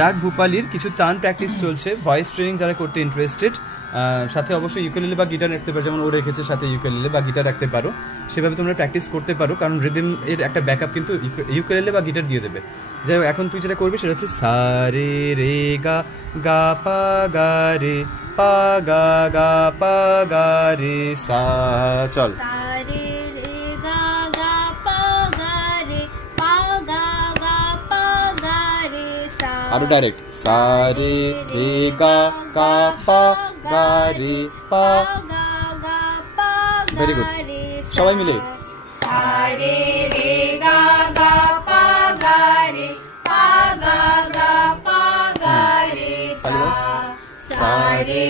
রাগ ভূপালির কিছু তান প্র্যাকটিস চলছে, ভয়েস ট্রেনিং যারা করতে ইন্টারেস্টেড, সাথে অবশ্যই ইউকেলেলে বা গিটার রাখতে পারো, যেমন ও রেখেছে সাথে ইউকেলেলে বা গিটার রাখতে পারো, সেভাবে তোমরা প্র্যাকটিস করতে পারো, কারণ রিদম এর একটা ব্যাকআপ কিন্তু ইউকেলেলে বা গিটার দিয়ে দেবে। যাই হোক, এখন তুই যেটা করবি সেটা হচ্ছে সা রে রে গা, গা পা গা রে, পা গা গা পা গা রে সা। চল। সা রে রে গা গা পা গা রে, পা গা গা পা গা রে সা। আরো ডাইরেক্ট, সা রে রে গা গা পা গা রে পা। গা গা পা গা ভেরি গুড, রে সা। সবাই মিলে। সা রে রে গা গা পা গা রে, পা গা গা পা গা রে সা। সা রে